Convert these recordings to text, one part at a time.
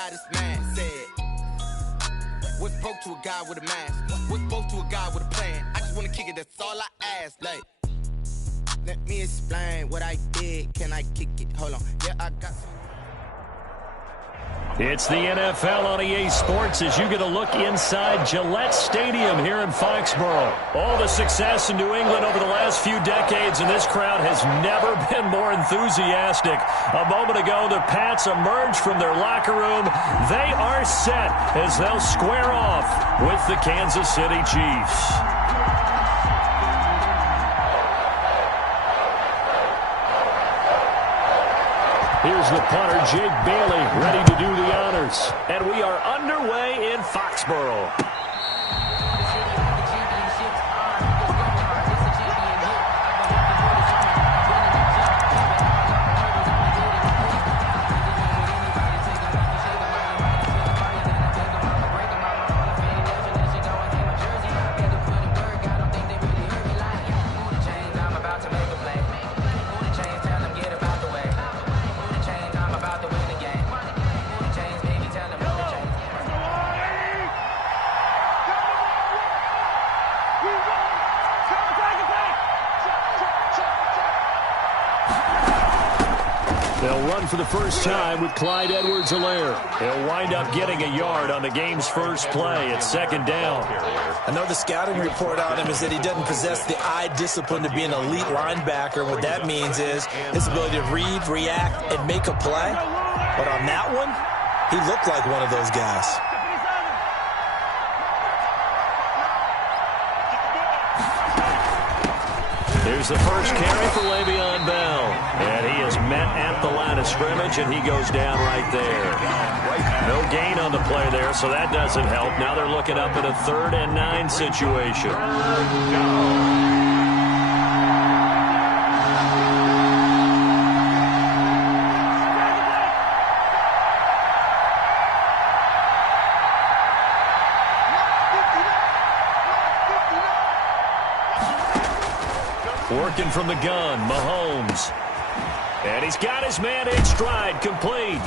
guy this man said, what's broke to a guy with a mask? What's broke to a guy with a plan? I just wanna kick it, that's all I ask. Like, let me explain what I did. Can I kick it? Hold on. Yeah, I got some. It's the NFL on EA Sports as you get a look inside Gillette Stadium here in Foxborough. All the success in New England over the last few decades, and this crowd has never been more enthusiastic. A moment ago, the Pats emerged from their locker room. They are set as they'll square off with the Kansas City Chiefs. Here's the punter, Jake Bailey, ready to do the honors. And we are underway in Foxborough. They'll run for the first time with Clyde Edwards-Helaire. He'll wind up getting a yard on the game's first play at second down. I know the scouting report on him is that he doesn't possess the eye discipline to be an elite linebacker. What that means is his ability to read, react, and make a play. But on that one, he looked like one of those guys. Here's the first carry for Le'Veon Bell. And he is met at the line of scrimmage, and he goes down right there. No gain on the play there, so that doesn't help. Now they're looking up at a 3rd and 9 situation. Working from the gun, Mahomes. And he's got his man in stride, complete.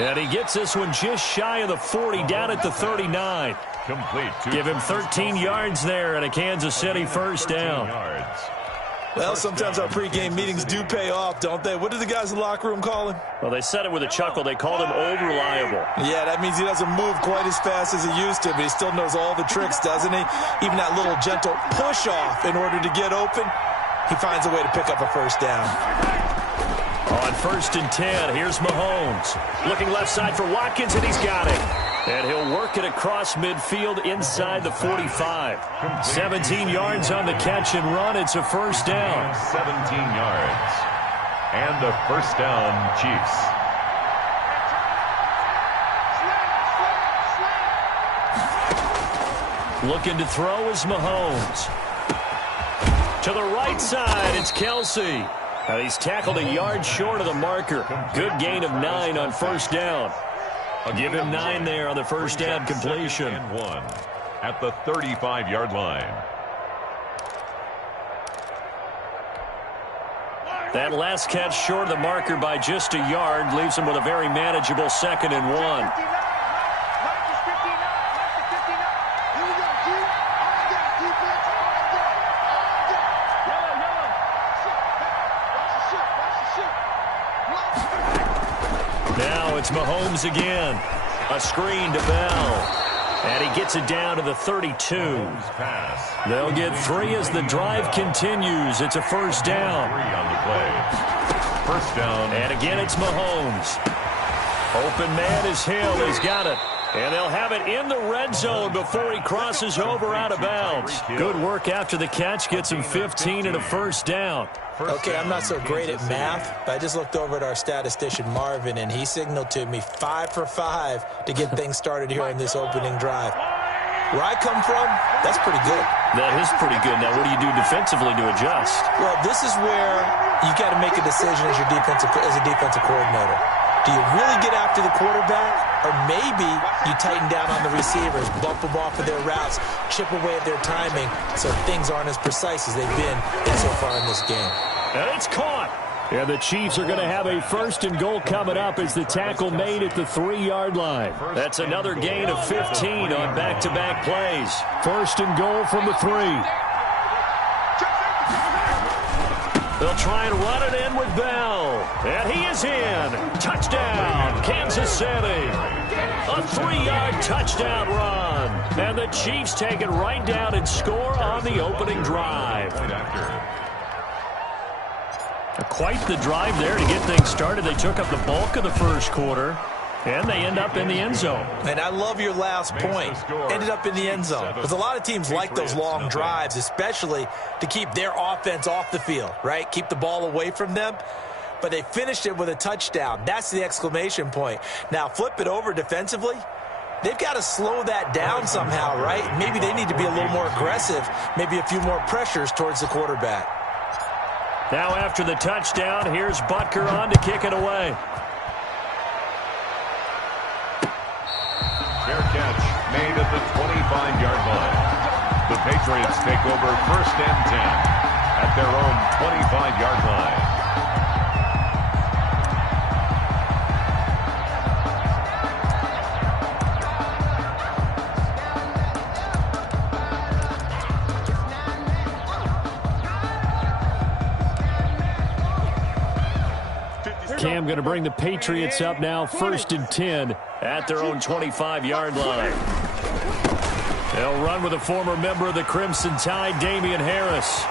And he gets this one just shy of the 40, down at the 39. Complete. Give him 13 yards there and a Kansas City first down. Well, sometimes our pregame meetings do pay off, don't they? What did the guys in the locker room call him? Well, they said it with a chuckle. They called him old reliable. Yeah, that means he doesn't move quite as fast as he used to, but he still knows all the tricks, doesn't he? Even that little gentle push-off in order to get open. He finds a way to pick up a first down. On 1st and 10, here's Mahomes. Looking left side for Watkins, and he's got it. And he'll work it across midfield inside the 45. 17 yards on the catch and run. It's a first down. 17 yards. And a first down, Chiefs. Looking to throw is Mahomes. To the right side, it's Kelsey. And he's tackled a yard short of the marker. Good gain of 9 on first down. I'll give him 9 there on the first down completion. And 1 at the 35-yard line. That last catch short of the marker by just a yard leaves him with a very manageable 2nd and 1. Now it's Mahomes again. A screen to Bell. And he gets it down to the 32. They'll get 3 as the drive continues. It's a first down. 3 on the play. First down. And again, it's Mahomes. Open man is Hill. He's got it. And they'll have it in the red zone before he crosses over out of bounds. Good work after the catch. Gets him 15 and a first down. Okay, I'm not so great at math, but I just looked over at our statistician, Marvin, and he signaled to me 5 for 5 to get things started here on this opening drive. Where I come from, that's pretty good. That is pretty good. Now, what do you do defensively to adjust? Well, this is where you got to make a decision as a defensive coordinator. Do you really get after the quarterback, or maybe you tighten down on the receivers, bump them off of their routes, chip away at their timing so things aren't as precise as they've been so far in this game? And it's caught. And the Chiefs are going to have a 1st and goal coming up as the tackle made at the 3-yard line. That's another gain of 15 on back-to-back plays. 1st and goal from the 3. They'll try and run it in with Bell. And he is in. Touchdown, Kansas City. A 3-yard touchdown run. And the Chiefs take it right down and score on the opening drive. Quite the drive there to get things started. They took up the bulk of the first quarter, and they end up in the end zone. And I love your last point. Ended up in the end zone. Because a lot of teams like those long drives, especially to keep their offense off the field, right? Keep the ball away from them. But they finished it with a touchdown. That's the exclamation point. Now, flip it over defensively. They've got to slow that down somehow, right? Maybe they need to be a little more aggressive. Maybe a few more pressures towards the quarterback. Now after the touchdown, here's Butker on to kick it away. Fair catch made at the 25-yard line. The Patriots take over 1st and 10 at their own 25-yard line. Cam going to bring the Patriots up now, 1st and 10 at their own 25-yard line. They'll run with a former member of the Crimson Tide, Damian Harris.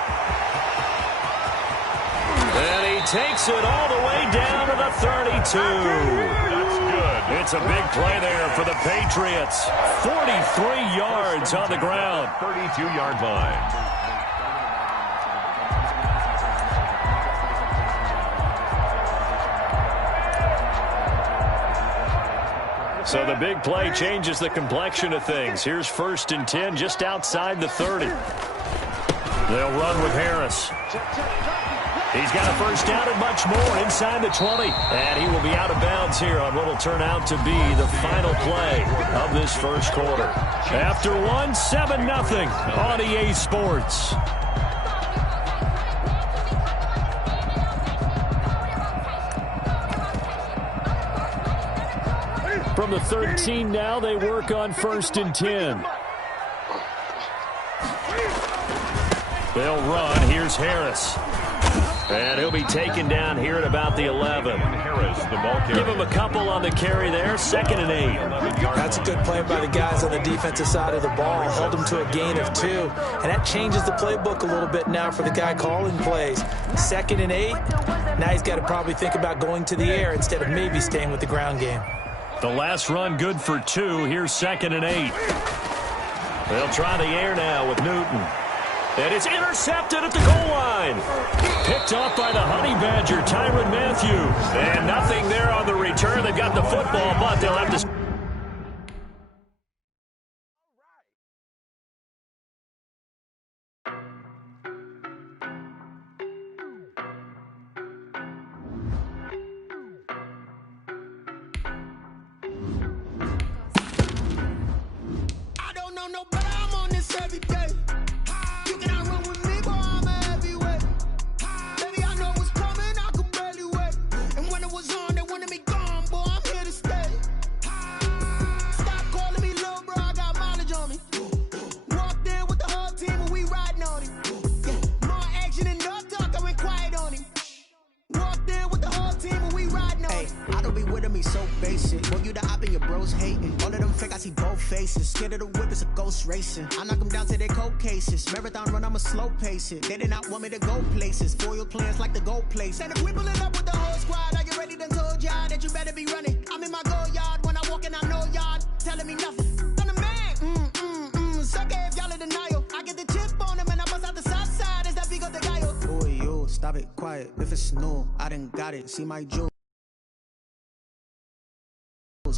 And he takes it all the way down to the 32. That's good. It's a big play there for the Patriots. 43 yards on the ground. 32-yard line. So the big play changes the complexion of things. Here's 1st and 10 just outside the 30. They'll run with Harris. He's got a first down and much more inside the 20. And he will be out of bounds here on what will turn out to be the final play of this first quarter. After one, 7-0 on EA Sports. From the 13 now, they work on 1st and 10. They'll run. Here's Harris. And he'll be taken down here at about the 11. Harris, the ball carrier. Give him a couple on the carry there. 2nd and 8. That's a good play by the guys on the defensive side of the ball. Held them to a gain of 2. And that changes the playbook a little bit now for the guy calling plays. 2nd and 8. Now he's got to probably think about going to the air instead of maybe staying with the ground game. The last run good for 2. Here's 2nd and 8. They'll try the air now with Newton. And it's intercepted at the goal line. Picked off by the Honey Badger, Tyrann Mathieu. And nothing there on the return. They've got the football, but they'll have to... Racing. I knock them down to their cold cases. Marathon run, I'ma slow pace it. They did not want me to go places. Foil plans like the gold place. And if we pulling up with the whole squad, are you ready? Done told y'all that you better be running. I'm in my go yard when I walk in, I know y'all telling me nothing. I'm the man. Sucker if y'all in denial. I get the chip on him and I bust out the south side. Is that Vigo the guy? Oh, yo, stop it, quiet. If it's new, I done got it. See my jewel.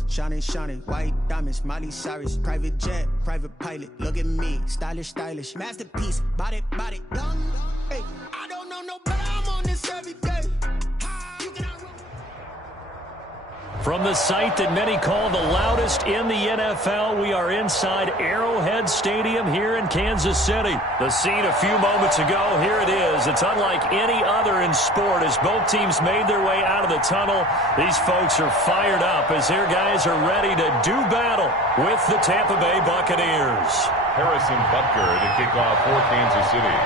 Shining, shining, white diamonds, Miley Cyrus, private jet, private pilot, look at me, stylish, stylish, masterpiece, body, young, hey, I don't know no better, I'm on this every day. From the site that many call the loudest latest in the NFL. We are inside Arrowhead Stadium here in Kansas City. The scene a few moments ago, here it is. It's unlike any other in sport as both teams made their way out of the tunnel. These folks are fired up as their guys are ready to do battle with the Tampa Bay Buccaneers. Harrison Butker to kick off for Kansas City.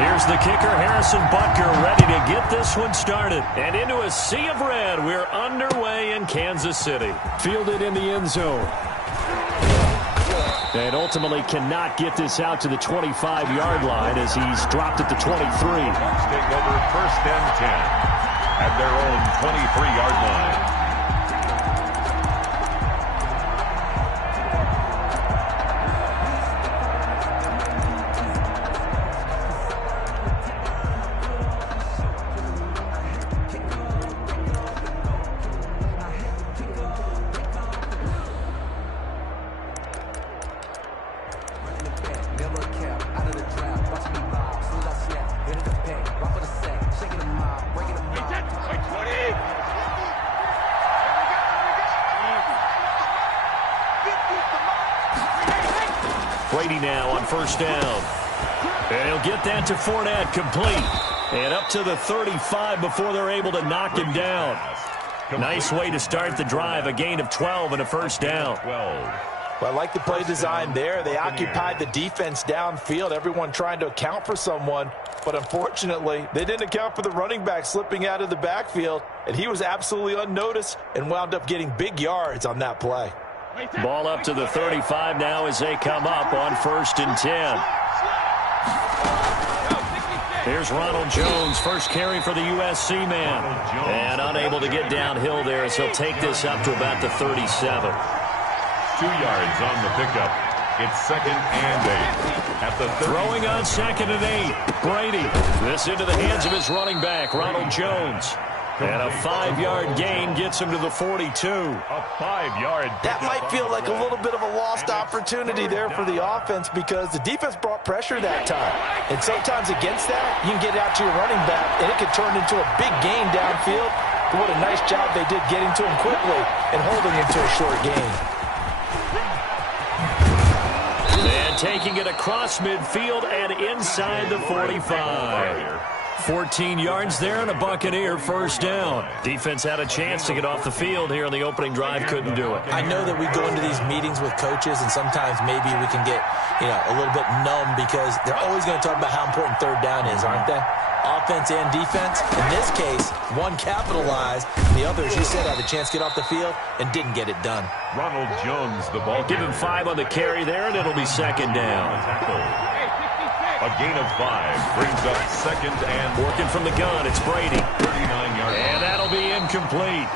Here's the kicker, Harrison Butker, ready to get this one started. And into a sea of red, we're underway in Kansas City. Fielded in the end zone. And ultimately cannot get this out to the 25-yard line as he's dropped at the 23. Bucs take over 1st and 10 at their own 23-yard line. Brady now on 1st down. And he'll get that to Fournette, complete. And up to the 35 before they're able to knock him down. Nice way to start the drive, a gain of 12 and a 1st down. Well, I like the play design there. They occupied the defense downfield, everyone trying to account for someone. But unfortunately, they didn't account for the running back slipping out of the backfield. And he was absolutely unnoticed and wound up getting big yards on that play. Ball up to the 35 now as they come up on 1st and 10. Here's Ronald Jones, first carry for the USC man. And unable to get downhill there as he'll take this up to about the 37. 2 yards on the pickup. It's 2nd and 8 at the 30. Throwing on 2nd and 8. Brady. This into the hands of his running back, Ronald Jones. And a 5-yard gain gets him to the 42. A 5-yard. That might feel like a little bit of a lost opportunity there for the offense because the defense brought pressure that time. And sometimes against that, you can get out to your running back, and it can turn into a big gain downfield. But what a nice job they did getting to him quickly and holding him to a short gain. And taking it across midfield and inside the 45. 14 yards there and a Buccaneer 1st down. Defense had a chance to get off the field here in the opening drive, couldn't do it. I know that we go into these meetings with coaches and sometimes maybe we can get, a little bit numb because they're always going to talk about how important 3rd down is, aren't they? Offense and defense. In this case, one capitalized. The other, as you said, had a chance to get off the field and didn't get it done. Ronald Jones, the ball. Give him 5 on the carry there, and it'll be 2nd down. A gain of 5 brings up 2nd and... Working from the gun, it's Brady. 39-yard. And that'll be incomplete.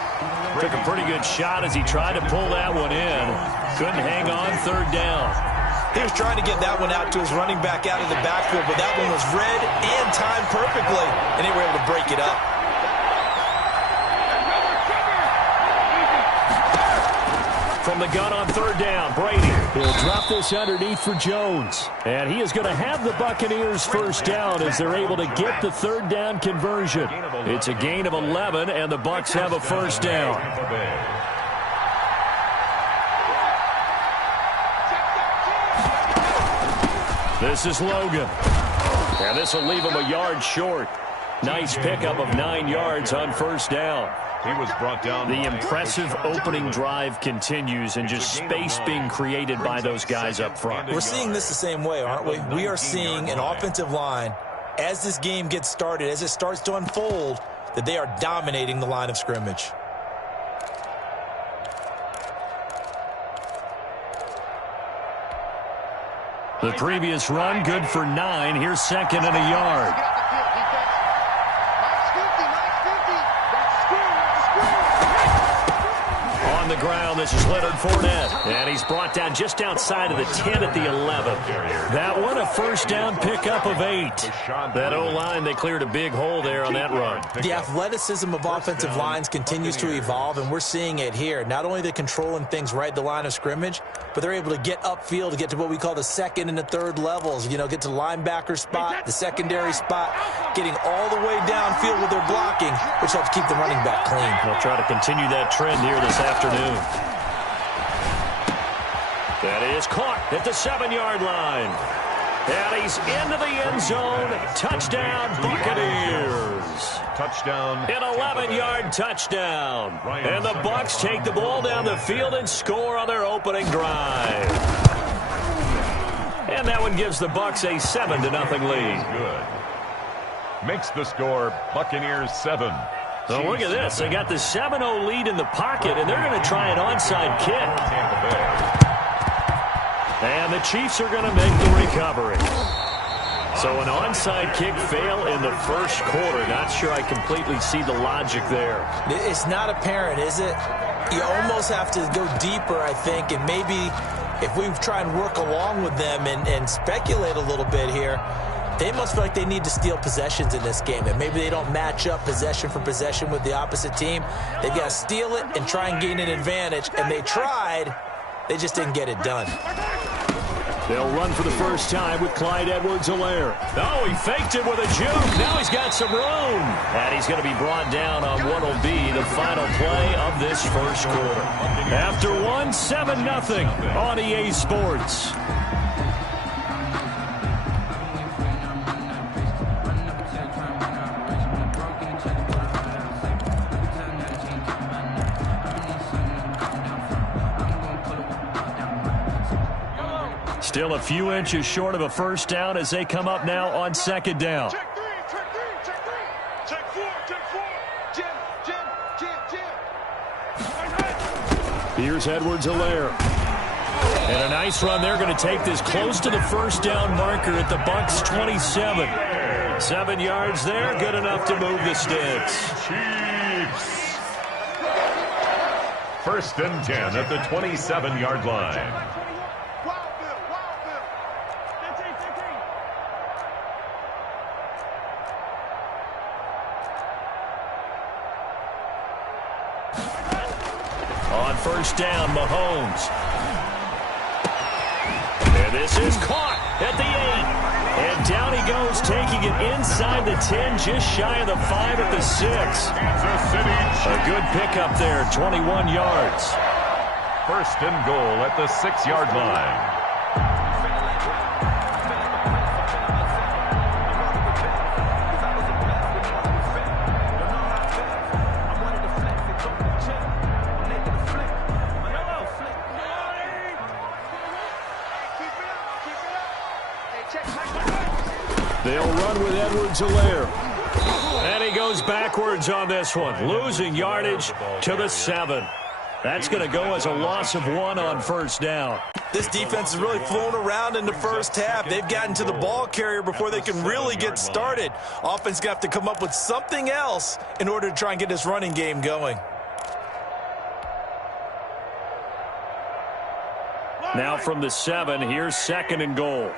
Took a pretty good shot as he tried to pull that one in. Couldn't hang on 3rd down. He was trying to get that one out to his running back out of the backfield, but that one was read and timed perfectly, and they were able to break it up. From the gun on 3rd down, Brady. He'll drop this underneath for Jones. And he is going to have the Buccaneers 1st down as they're able to get the 3rd down conversion. It's a gain of 11, and the Bucs have a 1st down. This is Logan. And this will leave him a yard short. Nice pickup of 9 yards on 1st down. He was brought down. The impressive opening drive continues and just space being created by those guys up front. We're seeing this the same way, aren't we? We are seeing an offensive line, as this game gets started, as it starts to unfold, that they are dominating the line of scrimmage. The previous run, good for 9. Here's 2nd and a yard. On on the ground. This is Leonard Fournette. And he's brought down just outside of the 10 at the 11. That one, a first down pickup of 8. That O-line, they cleared a big hole there on that run. The athleticism of offensive lines continues to evolve, and we're seeing it here. Not only are they controlling things right at the line of scrimmage, but they're able to get upfield to get to what we call the second and the third levels. You know, get to the linebacker spot, the secondary spot, getting all the way downfield with their blocking, which helps keep the running back clean. They'll try to continue that trend here this afternoon. That is caught at the 7-yard line. And he's into the end zone. Touchdown, Buccaneers. Touchdown. An 11-yard touchdown. And the Bucs take the ball down the field and score on their opening drive. And that one gives the Bucs a 7-0 lead. Good. Makes the score Buccaneers 7. So look at this. They got the 7-0 lead in the pocket, and they're going to try an onside kick. And the Chiefs are going to make the recovery. So an onside kick fail in the first quarter. Not sure I completely see the logic there. It's not apparent, is it? You almost have to go deeper, I think, and maybe if we try and work along with them and speculate a little bit here, they must feel like they need to steal possessions in this game, and maybe they don't match up possession for possession with the opposite team. They've got to steal it and try and gain an advantage, and they tried. They just didn't get it done. They'll run for the first time with Clyde Edwards-Helaire. Oh, he faked it with a juke. Now he's got some room. And he's going to be brought down on what will be the final play of this first quarter. After one, 7-0 on EA Sports. Still a few inches short of a first down as they come up now on second down. Check 3, check 3, check 3. Check 4, check 4. Jim. Here's Edwards-Helaire. And a nice run. They're going to take this close to the first down marker at the Bucs 27. 7 yards there, good enough to move the sticks. Chiefs. First and 10 at the 27-yard line. On first down, Mahomes. And this is caught at the 8. And down he goes, taking it inside the 10, just shy of the 5 at the 6. A good pickup there, 21 yards. First and goal at the 6-yard line. They'll run with Edwards-Helaire. And he goes backwards on this one, losing yardage to the 7. That's going to go as a loss of 1 on first down. This defense has really flown around in the first half. They've gotten to the ball carrier before they can really get started. Offense going to have to come up with something else in order to try and get this running game going. Now from the 7, here's second and goal.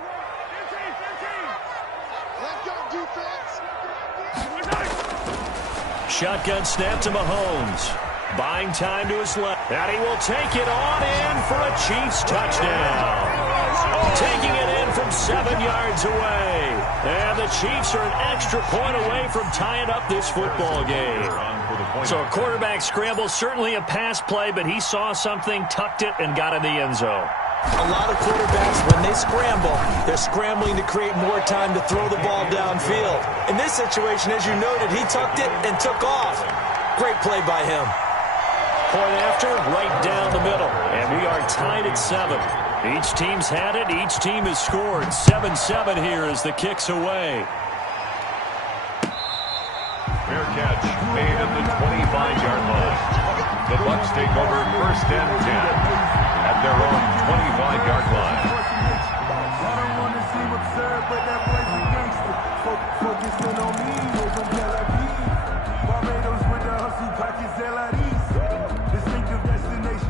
Shotgun snap to Mahomes. Buying time to his left. And he will take it on in for a Chiefs touchdown. Taking it in from 7 yards away. And the Chiefs are an extra point away from tying up this football game. So a quarterback scramble, certainly a pass play, but he saw something, tucked it, and got in the end zone. A lot of quarterbacks, when they scramble, they're scrambling to create more time to throw the ball downfield. In this situation, as you noted, he tucked it and took off. Great play by him. Point after, right down the middle. And we are tied at 7. Each team's had it. Each team has scored. 7-7 here as the kick's away. Fair catch made at the 25-yard line. The Bucs take over first and 10 at their own 25-yard line. I don't want to seem absurd, but that boy's a gangster. Focusing on me with some Barbados with the hustle, pockets LIDs. Distinctive destination.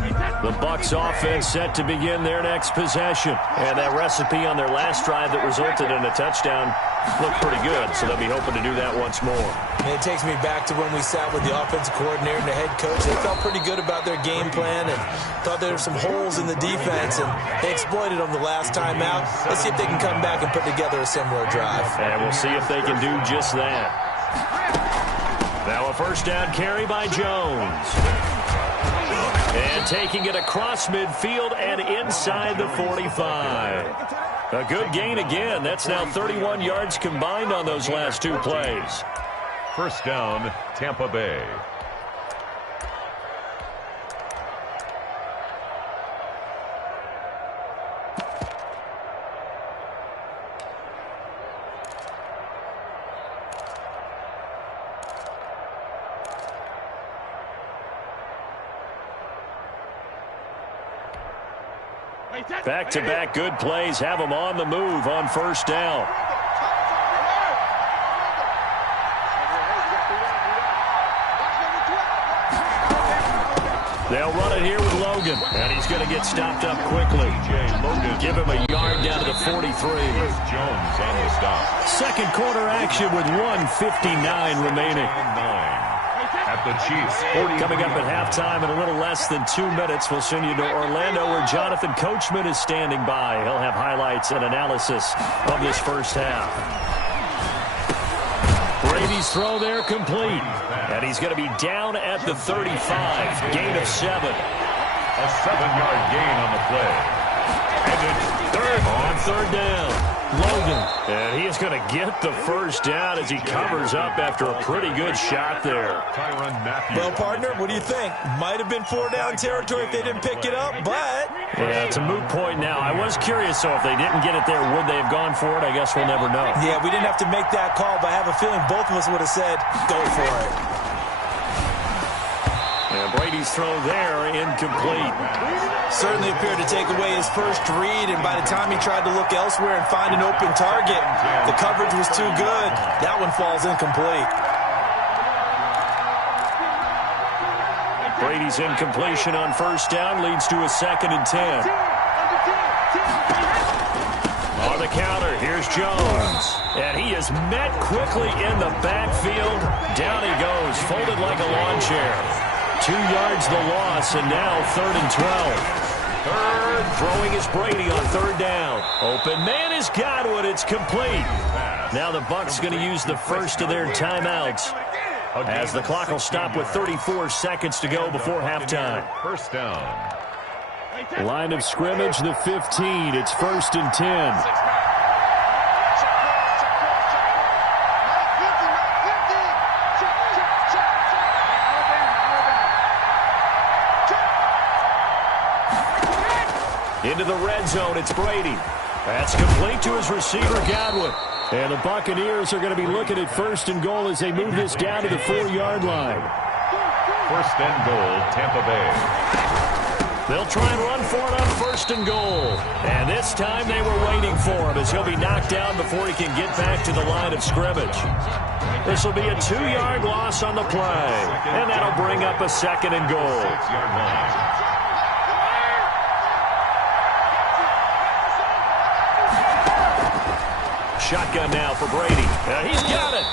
Bucs offense set to begin their next possession. And that recipe on their last drive that resulted in a touchdown looked pretty good, so they'll be hoping to do that once more. It takes me back to when we sat with the offensive coordinator and the head coach. They felt pretty good about their game plan and thought there were some holes in the defense, and they exploited them the last time out. Let's see if they can come back and put together a similar drive. And we'll see if they can do just that. Now a first down carry by Jones. And taking it across midfield and inside the 45. A good gain again. That's now 31 yards combined on those last two plays. First down, Tampa Bay. Back-to-back good plays have them on the move on first down. They'll run it here with Logan, and he's going to get stopped up quickly. Give him a yard down to the 43. Jones on the stop. Second quarter action with 1:59 remaining. At the Chiefs, 40. Coming up at halftime in a little less than 2 minutes, we'll send you to Orlando where Jonathan Coachman is standing by. He'll have highlights and analysis of this first half. Brady's throw there complete. And he's going to be down at the 35. Gain of 7. A 7-yard gain on the play. And it's third down. Logan. And he is going to get the first down as he covers up after a pretty good shot there. Well, partner, what do you think? Might have been 4-down territory if they didn't pick it up, but... Yeah, it's a moot point now. I was curious, so if they didn't get it there, would they have gone for it? I guess we'll never know. Yeah, we didn't have to make that call, but I have a feeling both of us would have said, go for it. And Brady's throw there, incomplete. Certainly appeared to take away his first read, and by the time he tried to look elsewhere and find an open target, the coverage was too good. That one falls incomplete. Brady's incompletion on first down leads to a 2nd and 10. On the counter, here's Jones. And he is met quickly in the backfield. Down he goes, folded like a lawn chair. 2 yards the loss, and now 3rd and 12. Throwing is Brady on third down. Open man is Godwin. It's complete. Now the Bucs going to use the first of their timeouts as the clock will stop with 34 seconds to go before halftime. First down. Line of scrimmage, the 15. It's 1st and 10. Into the red zone, it's Brady. That's complete to his receiver, Godwin. And the Buccaneers are going to be looking at 1st and goal as they move this down to the 4-yard line. 1st and goal, Tampa Bay. They'll try and run for it on 1st and goal. And this time they were waiting for him as he'll be knocked down before he can get back to the line of scrimmage. This will be a 2-yard loss on the play. And that'll bring up a 2nd and goal. 6-yard line. Shotgun now for Brady. He's got it.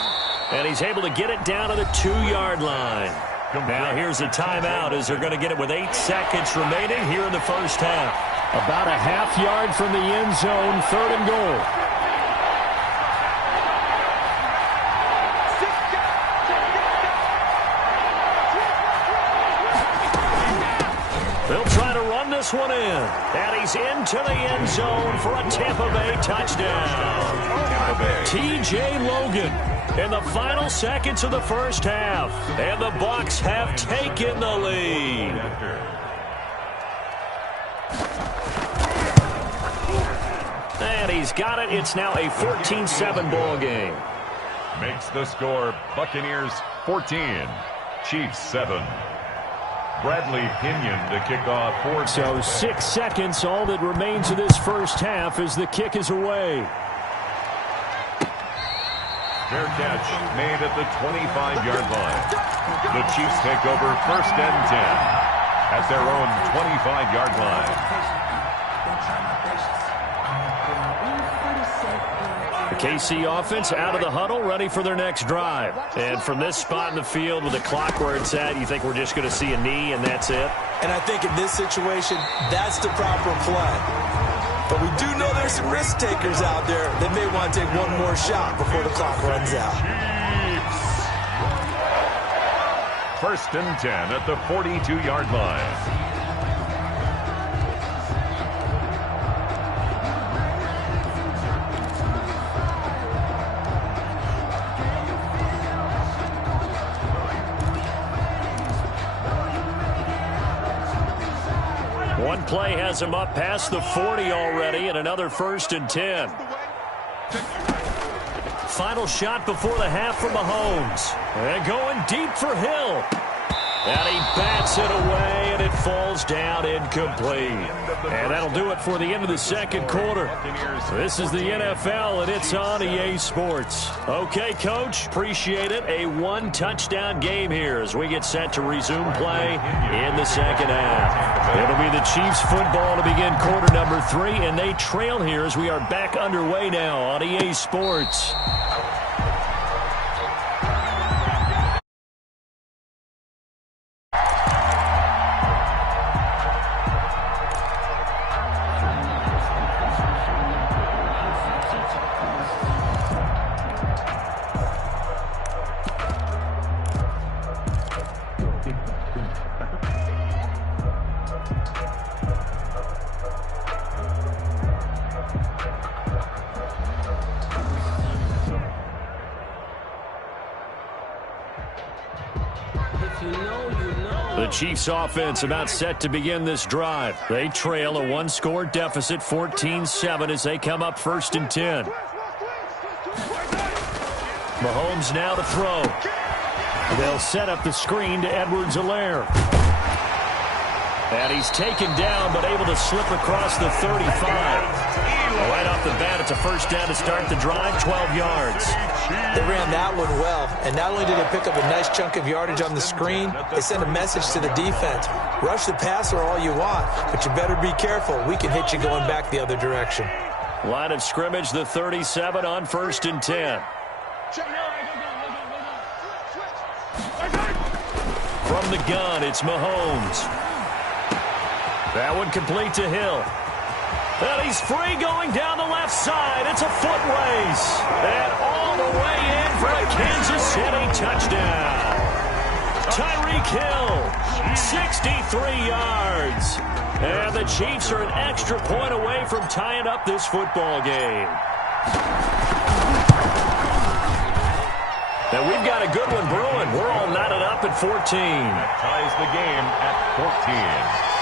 And he's able to get it down to the 2-yard line. Now here's a timeout as they're going to get it with 8 seconds remaining here in the first half. About a half yard from the end zone, 3rd and goal. They'll try to run this one in. And he's into the end zone for a Tampa Bay touchdown. T.J. Logan in the final seconds of the first half. And the Bucs have taken the lead. And he's got it. It's now a 14-7 ball game. Makes the score Buccaneers 14, Chiefs 7. Bradley Pinion to kick off 4. So 6 seconds, all that remains of this first half as the kick is away. Fair catch made at the 25-yard line. The Chiefs take over 1st and 10 at their own 25-yard line. The KC offense out of the huddle, ready for their next drive. And from this spot in the field with the clock where it's at, you think we're just going to see a knee and that's it? And I think in this situation, that's the proper play. But we do know there's some risk takers out there that may want to take one more shot before the clock runs out. First and 10 at the 42-yard line. One play has him up past the 40 already, and another first and 10. Final shot before the half from Mahomes. And going deep for Hill. And he bats it away, and it falls down incomplete. And that'll do it for the end of the second quarter. This is the NFL, and it's on EA Sports. Okay, Coach, appreciate it. A one-touchdown game here as we get set to resume play in the second half. It'll be the Chiefs football to begin quarter number 3, and they trail here as we are back underway now on EA Sports. The Chiefs offense about set to begin this drive. They trail a one-score deficit, 14-7, as they come up first and 10. Mahomes now to throw. They'll set up the screen to Edwards-Helaire. And he's taken down, but able to slip across the 35. Right off the bat, it's a first down to start the drive, 12 yards. They ran that one well, and not only did they pick up a nice chunk of yardage on the screen, they sent a message to the defense. Rush the passer all you want, but you better be careful. We can hit you going back the other direction. Line of scrimmage, the 37 on first and 10. From the gun, it's Mahomes. That one complete to Hill. And he's free going down the left side. It's a foot race. And all the way in for a Kansas City touchdown. Tyreek Hill, 63 yards. And the Chiefs are an extra point away from tying up this football game. And we've got a good one brewing. We're all knotted up at 14. That ties the game at 14.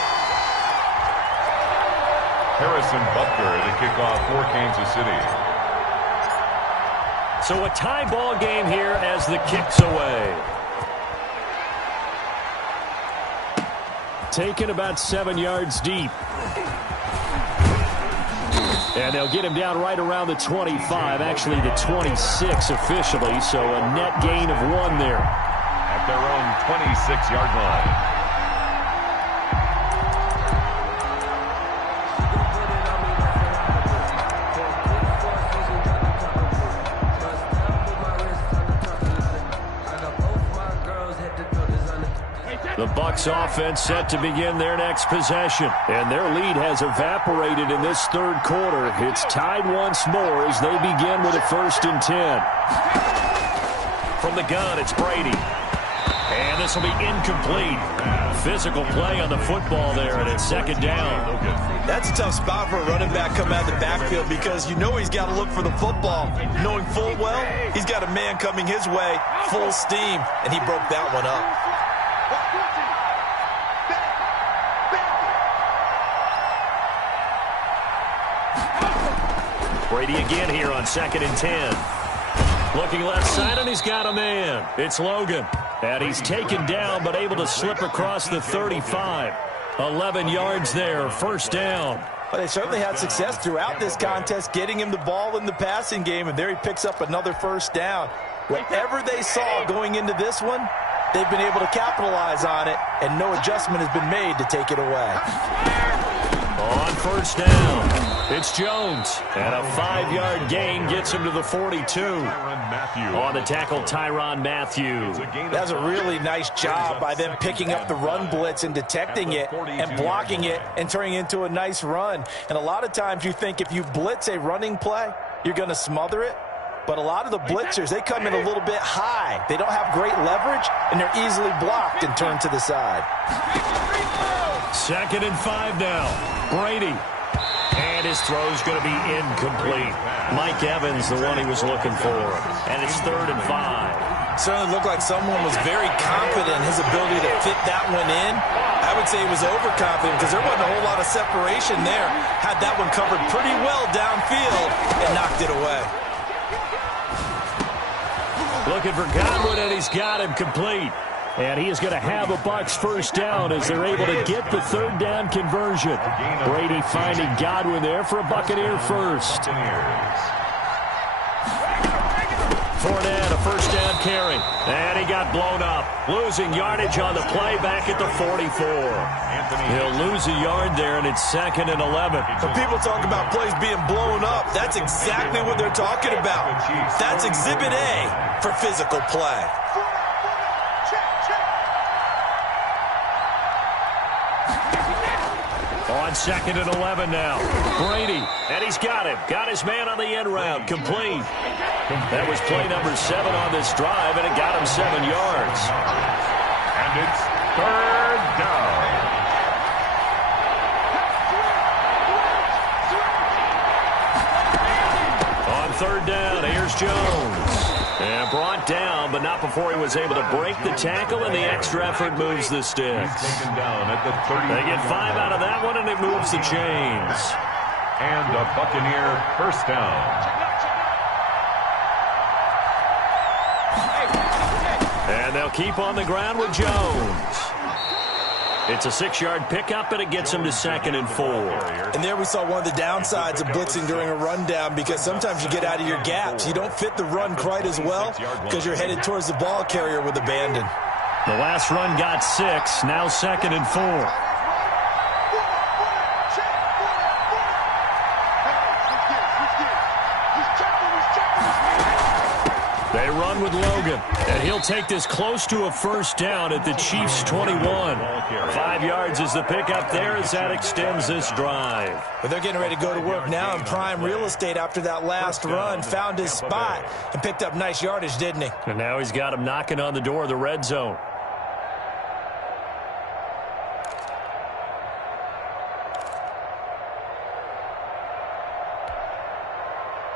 Harrison Butker to kick off for Kansas City. So a tie ball game here as the kick's away. Taken about 7 yards deep. And they'll get him down right around the 25, actually the 26 officially, so a net gain of 1 there. At their own 26-yard line. The Bucs offense set to begin their next possession. And their lead has evaporated in this third quarter. It's tied once more as they begin with a first and 10. From the gun, it's Brady. And this will be incomplete. Physical play on the football there, and it's second down. That's a tough spot for a running back coming out of the backfield because you know he's got to look for the football. Knowing full well, he's got a man coming his way, full steam, and he broke that one up. Brady again here on second and 10. Looking left side, and he's got a man. It's Logan. And he's taken down, but able to slip across the 35. 11 yards there, first down. Well, they certainly had success throughout this contest, getting him the ball in the passing game, and there he picks up another first down. Whatever they saw going into this one, they've been able to capitalize on it, and no adjustment has been made to take it away. On first down, it's Jones. And a 5-yard gain gets him to the 42. On the tackle, Tyrann Mathieu. That's a really nice job by them picking up the run blitz and detecting it and blocking it and turning it into a nice run. And a lot of times you think if you blitz a running play, you're going to smother it. But a lot of the blitzers, they come in a little bit high. They don't have great leverage, and they're easily blocked and turned to the side. 2nd and 5 now. Brady. And his throw's going to be incomplete. Mike Evans, the one he was looking for. And it's 3rd and 5. Certainly looked like someone was very confident in his ability to fit that one in. I would say he was overconfident because there wasn't a whole lot of separation there. Had that one covered pretty well downfield and knocked it away. Looking for Godwin, and he's got him complete. And he is going to have a Bucs first down as they're able to get the 3rd down conversion. Brady finding Godwin there for a Buccaneer first. Fournette, a first down carry. And he got blown up. Losing yardage on the play back at the 44. He'll lose a yard there, and it's 2nd and 11. When people talk about plays being blown up, that's exactly what they're talking about. That's Exhibit A for physical play. On 2nd and 11 now. Brady, and he's got him. Got his man on the end route. Complete. That was play number 7 on this drive, and it got him 7 yards. And it's 3rd down. On 3rd down, here's Jones. And brought down, but not before he was able to break the tackle, and the extra effort moves the sticks. Taken down at the 30. They get 5 out of that one, and it moves the chains. And a Buccaneer first down. And they'll keep on the ground with Jones. It's a 6-yard pickup, and it gets him to 2nd and 4. And there we saw one of the downsides of blitzing during a rundown, because sometimes you get out of your gaps. You don't fit the run quite as well because you're headed towards the ball carrier with abandon. The last run got 6, now 2nd and 4. They run with Logan, and he'll take this close to a first down at the Chiefs' 21. 5 yards is the pickup there as that extends this drive. But they're getting ready to go to work now in prime real estate after that last run. Found his spot and picked up nice yardage, didn't he? And now he's got him knocking on the door of the red zone.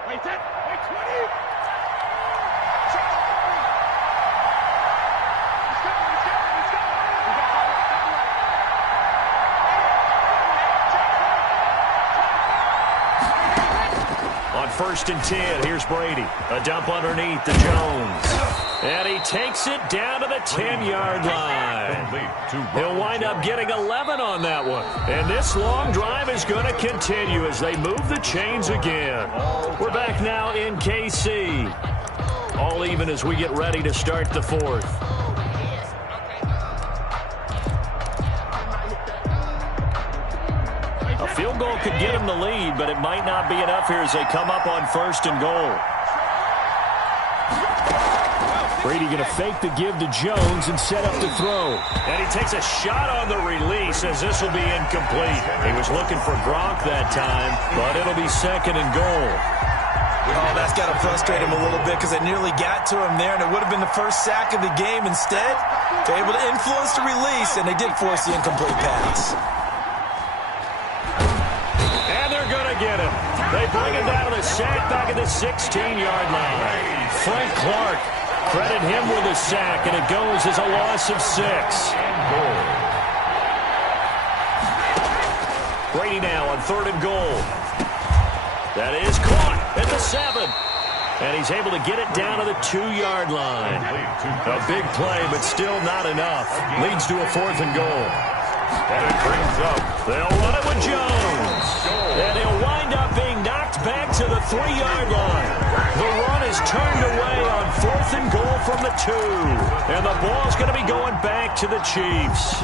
Wait, 20. On 1st and 10, here's Brady. A dump underneath to Jones. And he takes it down to the 10-yard line. He'll wind up getting 11 on that one. And this long drive is going to continue as they move the chains again. We're back now in KC. All even as we get ready to start the 4th. A field goal could get him the lead, but it might not be enough here as they come up on 1st and goal. Brady going to fake the give to Jones and set up to throw. And he takes a shot on the release as this will be incomplete. He was looking for Gronk that time, but it'll be 2nd and goal. Oh, that's got to frustrate him a little bit because they nearly got to him there, and it would have been the first sack of the game. Instead, they're able to influence the release, and they did force the incomplete pass. And they're going to get him. They bring him down to the sack back at the 16-yard line. Frank Clark, credit him with a sack, and it goes as a loss of 6. Brady now on 3rd and goal. That is caught at the 7. And he's able to get it down to the 2-yard line. A big play, but still not enough. Leads to a 4th and goal. And it brings up. They'll run it with Jones. And he'll wind up being knocked back to the 3-yard line. The run is turned away on 4th and goal from the 2. And the ball's going to be going back to the Chiefs.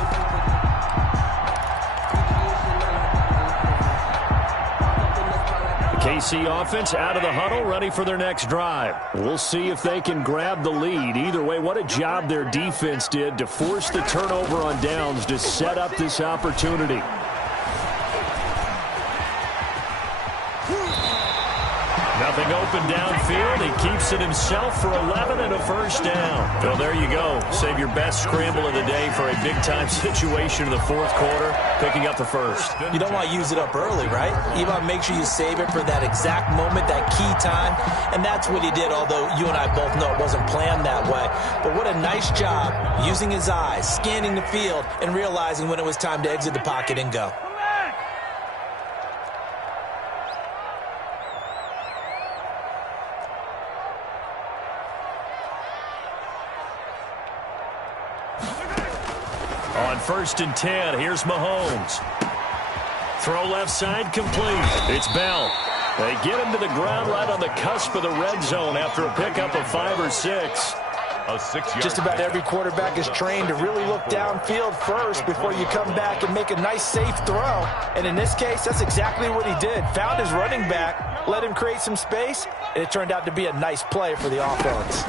KC offense out of the huddle, ready for their next drive. We'll see if they can grab the lead. Either way, what a job their defense did to force the turnover on downs to set up this opportunity. Nothing open downfield. He keeps it himself for 11 and a first down. Well, there you go. Save your best scramble of the day for a big-time situation in the fourth quarter, picking up the first. You don't want to use it up early, right? You want to make sure you save it for that exact moment, that key time. And that's what he did, although you and I both know it wasn't planned that way. But what a nice job using his eyes, scanning the field, and realizing when it was time to exit the pocket and go. On 1st and 10, here's Mahomes. Throw left side complete. It's Bell. They get him to the ground right on the cusp of the red zone after a pickup of 5 or 6. Just about every quarterback is trained to really look downfield first before you come back and make a nice, safe throw. And in this case, that's exactly what he did. Found his running back, let him create some space, and it turned out to be a nice play for the offense.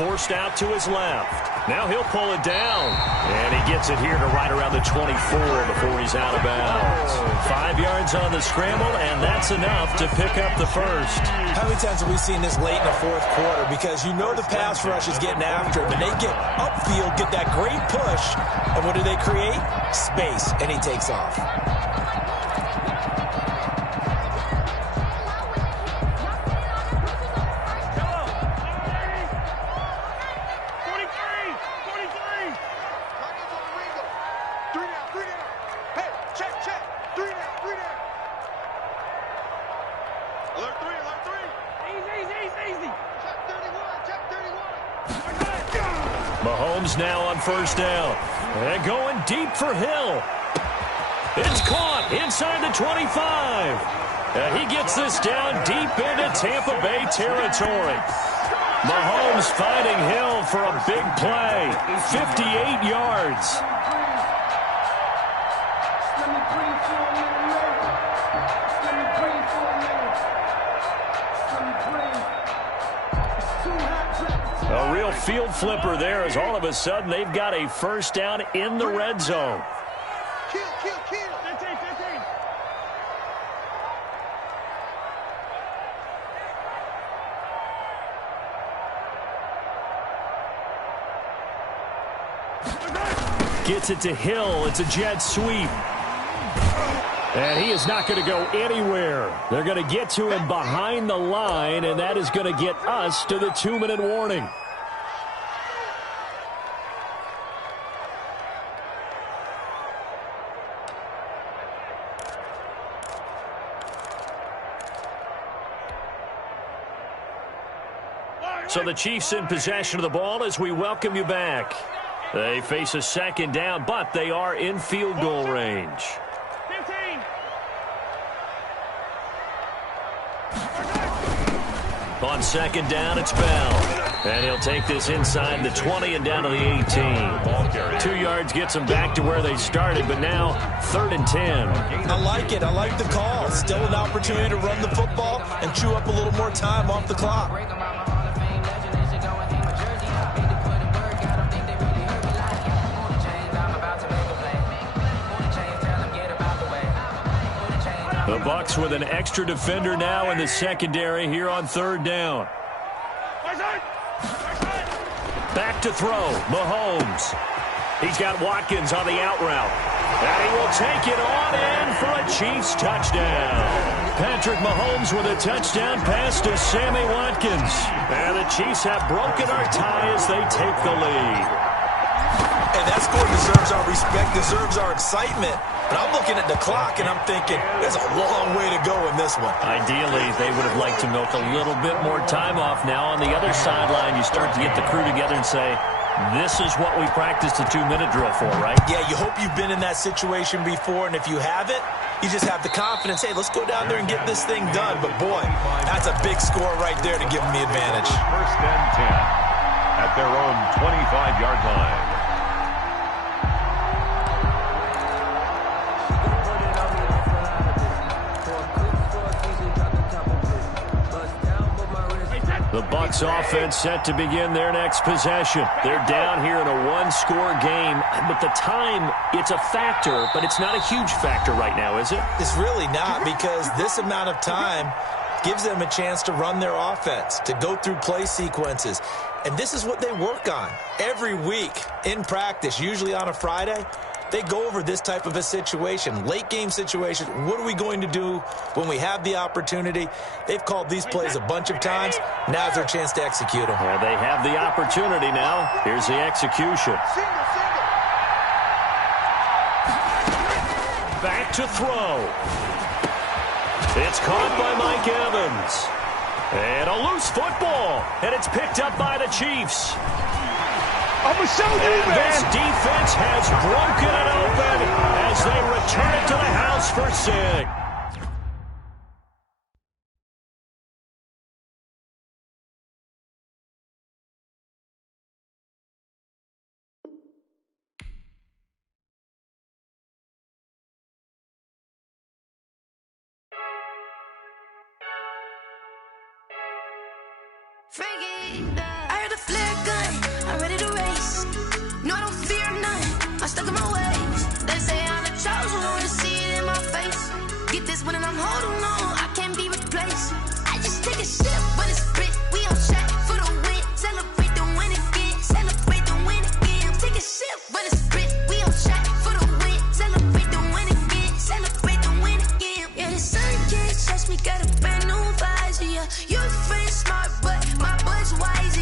Forced out to his left. Now he'll pull it down. And he gets it here to right around the 24 before he's out of bounds. 5 yards on the scramble, and that's enough to pick up the first. How many times have we seen this late in the fourth quarter? Because you know the pass rush is getting after him, and they get upfield, get that great push, and what do they create? Space, and he takes off. Mahomes now on 1st down. And going deep for Hill. It's caught inside the 25. He gets this down deep into Tampa Bay territory. Mahomes finding Hill for a big play. 58 yards. A real field flipper there as all of a sudden they've got a first down in the red zone. Kill. 15. Gets it to Hill. It's a jet sweep. And he is not going to go anywhere. They're going to get to him behind the line, and that is going to get us to the 2-minute warning. So the Chiefs in possession of the ball as we welcome you back. They face a 2nd down, but they are in field goal range. 15. On 2nd down, it's Bell. And he'll take this inside the 20 and down to the 18. 2 yards gets them back to where they started, but now 3rd and 10. I like it. I like the call. Still an opportunity to run the football and chew up a little more time off the clock. The Bucs with an extra defender now in the secondary here on 3rd down. Back to throw, Mahomes. He's got Watkins on the out route. And he will take it on in for a Chiefs touchdown. Patrick Mahomes with a touchdown pass to Sammy Watkins. And the Chiefs have broken our tie as they take the lead. And that score deserves our respect, deserves our excitement. But I'm looking at the clock, and I'm thinking, there's a long way to go in this one. Ideally, they would have liked to milk a little bit more time off now. On the other sideline, you start to get the crew together and say, this is what we practiced a 2-minute drill for, right? Yeah, you hope you've been in that situation before, and if you haven't, you just have the confidence, hey, let's go down there and get this thing done. But, boy, that's a big score right there to give them the advantage. First and 10 at their own 25-yard line. The Bucs offense set to begin their next possession. They're down here in a one-score game, but the time, it's a factor, but it's not a huge factor right now, is it? It's really not, because this amount of time gives them a chance to run their offense, to go through play sequences. And this is what they work on every week in practice, usually on a Friday. They go over this type of a situation, late-game situation. What are we going to do when we have the opportunity? They've called these plays a bunch of times. Now's their chance to execute them. Well, they have the opportunity now. Here's the execution. Back to throw. It's caught by Mike Evans. And a loose football. And it's picked up by the Chiefs. I'm going to show you, and man. This defense has broken it open as they return it to the house for 6. Freaky, I heard a flare gun, I'm ready to race. No, I don't fear none, I'm stuck in my ways. They say I'm the chosen one, see it in my face. Get this one and I'm holding on, I can't be replaced. I just take a sip, but it's spit. We on track for the win, celebrate the win again, celebrate the win again. Take a sip, but it's spit. We on track for the win, celebrate the win again, celebrate the win again. Yeah, the sun can't touch me, got a brand new visor. Yeah, your friend smart, but my bud's wise.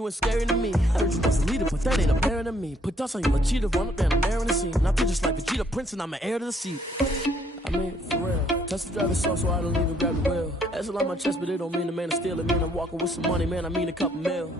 You ain't scary to me. Heard you was a leader, but that ain't apparent to me. Put dust on you, cheetah, run up down the air in the scene. I feel just like Vegeta Prince, and I'm an heir to the seat. I mean, for real. Touch the driver's soft, so I don't even grab the wheel. That's a lot on my chest, but it don't mean the man is stealing. Man, I'm walking with some money, man, I mean a couple mil.